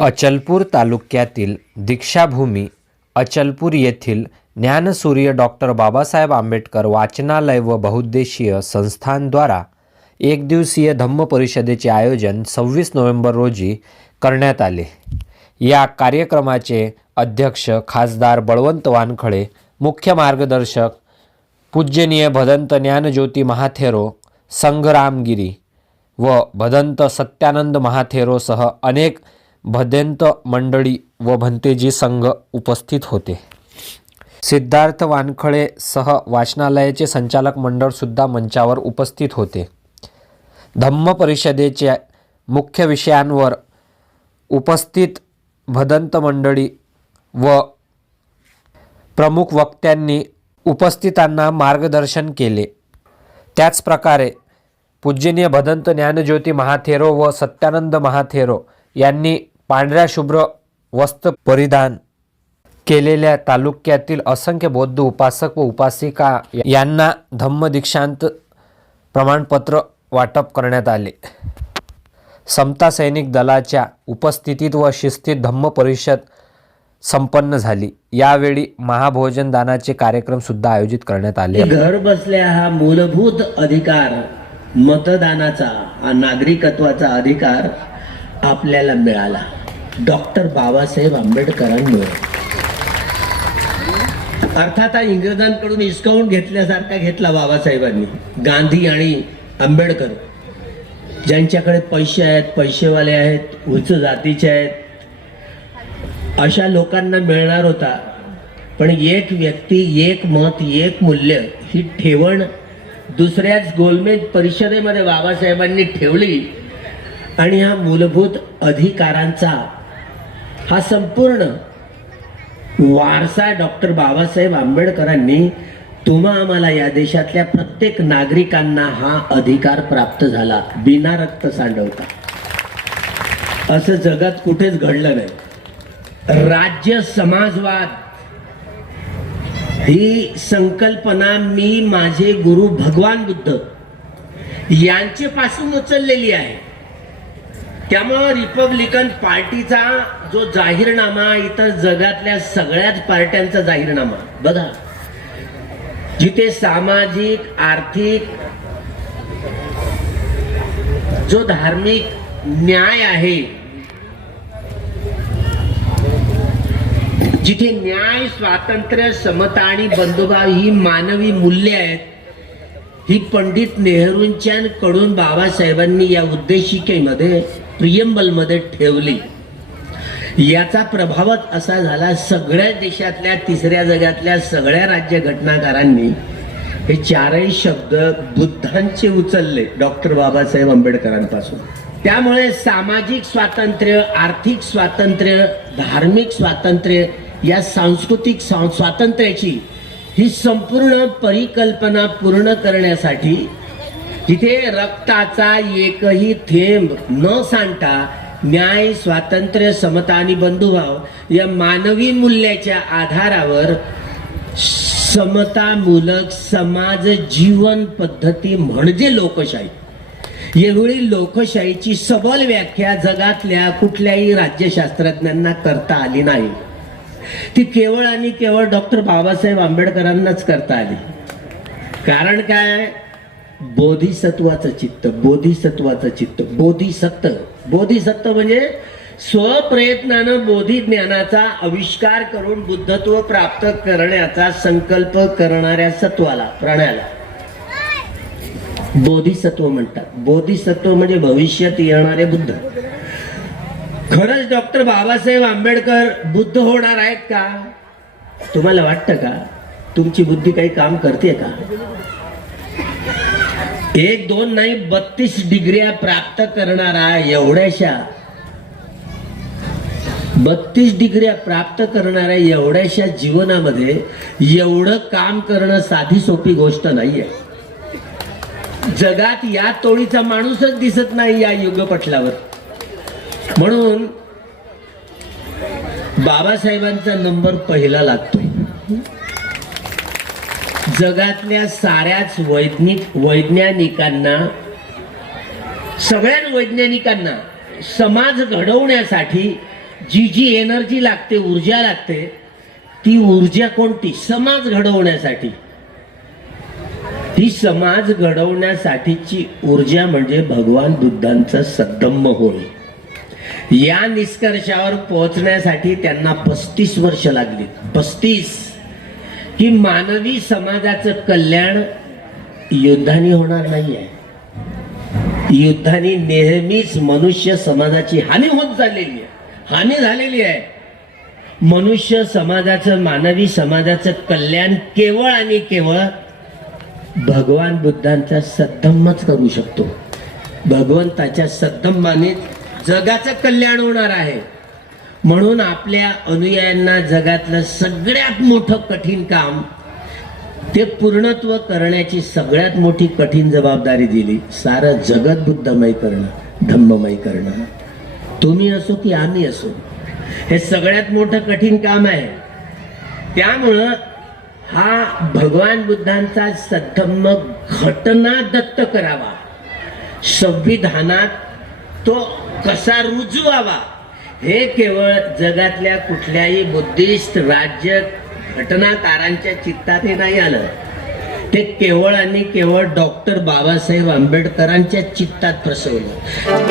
अचलपूर तालुक्यातील दीक्षाभूमी अचलपूर येथील ज्ञानसूर्य डॉक्टर बाबासाहेब आंबेडकर वाचनालय व बहुउद्देशीय संस्थांद्वारा एक दिवसीय धम्म परिषदेचे आयोजन 26 नोव्हेंबर रोजी करण्यात आले। या कार्यक्रमाचे अध्यक्ष खासदार बळवंत वानखळे, मुख्य मार्गदर्शक पूज्यनीय भदंत ज्ञानज्योती महाथेरो संग्रामगिरी व भदंत सत्यानंद महाथेरोसह अनेक भदंत मंडळी व भंतेजी संघ उपस्थित होते। सिद्धार्थ वानखळे सह वाचनालयाचे संचालक मंडळ सुद्धा मंचावर उपस्थित होते। धम्म परिषदेच्या मुख्य विषयांवर उपस्थित भदंत मंडळी व प्रमुख वक्त्यांनी उपस्थितांना मार्गदर्शन केले। त्याच प्रकारे पूज्यनीय भदंत ज्ञानज्योती महाथेरो व सत्यानंद महाथेरो यांनी पांढऱ्या शुभ्र वस्त्र परिधान केलेल्या तालुक्यातील असंख्य बौद्ध उपासक व उपासिका यांना धम्म दीक्षांत प्रमाणपत्र वाटप करण्यात आले। समता सैनिक दलाच्या उपस्थितीत व शिस्तीत धम्म परिषद संपन्न झाली। यावेळी महाभोजन दानाचे कार्यक्रम सुद्धा आयोजित करण्यात आले। घर बसल्या हा मूलभूत अधिकार, मतदानाचा हा नागरिकत्वाचा अधिकार आपल्याला मिळाला डॉक्टर बाबासाहेब आंबेडकरांमुळे। अर्थात इंग्रजांकडून हिसकावून घेतल्यासारखा घेतला बाबासाहेबांनी। गांधी आणि आंबेडकर ज्यांच्याकडे पैसे आहेत, पैसेवाले आहेत, उच्च जातीचे आहेत, अशा लोकांना मिळणार होता। पण एक व्यक्ती, एक मत, एक मूल्य ही ठेवण दुसऱ्याच गोलमेज परिषदेमध्ये बाबासाहेबांनी ठेवली आणि हा मूलभूत अधिकारांचा हा संपूर्ण वारसा डॉक्टर बाबासाहेब आंबेडकरांनी तुम्हा आम्हाला या देशातल्या प्रत्येक नागरिकांना हा अधिकार प्राप्त झाला बिना रक्त सांडवता। असं जगात कुठेच घडलं नाही। राज्य समाजवाद ही संकल्पना मी माझे गुरु भगवान बुद्ध यांचे पासून उचललेली आहे। त्यामुळे रिपब्लिकन पार्टीचा जो जाहीरनामा, इतर जगातल्या सगळ्याच पार्ट्यांचा जाहीरनामा बघा, जिथे सामाजिक, आर्थिक, जो धार्मिक न्याय आहे, जिथे न्याय, स्वातंत्र्य, समता आणि बंधुभाव ही मानवी मूल्य आहेत, ही पंडित नेहरूंच्याकडून बाबासाहेबांनी या उद्देशिकेमध्ये, प्रियम्बलमध्ये ठेवली। याचा प्रभावच असा झाला, सगळ्या देशातल्या, तिसऱ्या जगातल्या सगळ्या राज्य घटनाकारांनी हे चारही शब्द बुद्धांचे उचलले डॉक्टर बाबासाहेब आंबेडकरांपासून। त्यामुळे सामाजिक स्वातंत्र्य, आर्थिक स्वातंत्र्य, धार्मिक स्वातंत्र्य, या सांस्कृतिक स्वातंत्र्याची ही संपूर्ण परिकल्पना पूर्ण करण्यासाठी तिथे रक्ताचा एकही थेंब न सांडता न्याय, स्वातंत्र्य, समता आणि बंधुभाव या मानवी मूल्याच्या आधारावर समतामूलक समाज जीवन पद्धती म्हणजे लोकशाही। यावेळी लोकशाहीची सबल व्याख्या जगातल्या कुठल्याही राज्यशास्त्रज्ञांना करता आली नाही। ती केवळ आणि केवळ डॉक्टर बाबासाहेब आंबेडकरांनाच करता आली। कारण काय? बोधिसत्वाचं चित्त, बोधिसत्वाचं चित्त, बोधिसत्व म्हणजे स्वप्रयत्नानं बोधी ज्ञानाचा आविष्कार करून बुद्धत्व प्राप्त करण्याचा संकल्प करणाऱ्या सत्वाला, प्राण्याला बोधिसत्व म्हणतात। बोधिसत्व म्हणजे भविष्यात येणारे बुद्ध। खरंच डॉक्टर बाबासाहेब आंबेडकर बुद्ध होणार आहेत का? तुम्हाला वाटतं का? तुमची बुद्धी काही काम करते का? 1, 2 नाही, 32 डिग्र्या प्राप्त करणारा एवढ्याशा 32 डिग्र्या प्राप्त करणाऱ्या एवढ्याशा जीवनामध्ये एवढं काम करणं साधी सोपी गोष्ट नाहीये। जगात या तोडीचा माणूसच दिसत नाही या युगपटलावर। म्हणून बाबासाहेबांचा नंबर पहिला लागतोय। जगातल्या साऱ्याच वैज्ञानिकांना, सगळ्या वैज्ञानिकांना समाज घडवण्यासाठी जी जी एनर्जी लागते, ऊर्जा लागते, ती ऊर्जा कोणती? समाज घडवण्यासाठी. ती समाज घडवण्यासाठीची ऊर्जा म्हणजे भगवान बुद्धांचा सद्धम्म होय. या निष्कर्षावर पोहोचण्यासाठी त्यांना 35 वर्ष लागली. 35. की मानवी समाजाचं कल्याण युद्धाने होणार नाहीये. युद्धाने नेहमीच मनुष्य समाजाची हानी होत झालेली आहे, हानी झालेली आहे. मनुष्य समाजाचं, मानवी समाजाचं कल्याण केवळ आणि केवळ भगवान बुद्धांचा सद्धम्मच करू शकतो. भगवंताच्या सद्धम्माने जगाचं कल्याण होणार आहे. म्हणून आपल्या अनुयायांना जगातलं सगळ्यात मोठं कठीण काम, ते पूर्णत्व करण्याची सगळ्यात मोठी कठीण जबाबदारी दिली. सारं जगत बुद्धमय करणं, धम्ममय करणं. तुम्ही असो की आम्ही असो, हे सगळ्यात मोठं कठीण काम आहे. त्यामुळं हा भगवान बुद्धांचा सद्धम्म घटना दत्त करावा, संविधानात तो कसा रुजवावा, हे केवळ जगातल्या कुठल्याही बुद्धिस्ट राज्य घटनाकारांच्या चित्तातही नाही आलं. ते केवळ आणि केवळ डॉक्टर बाबासाहेब आंबेडकरांच्या चित्तात प्रसवलं.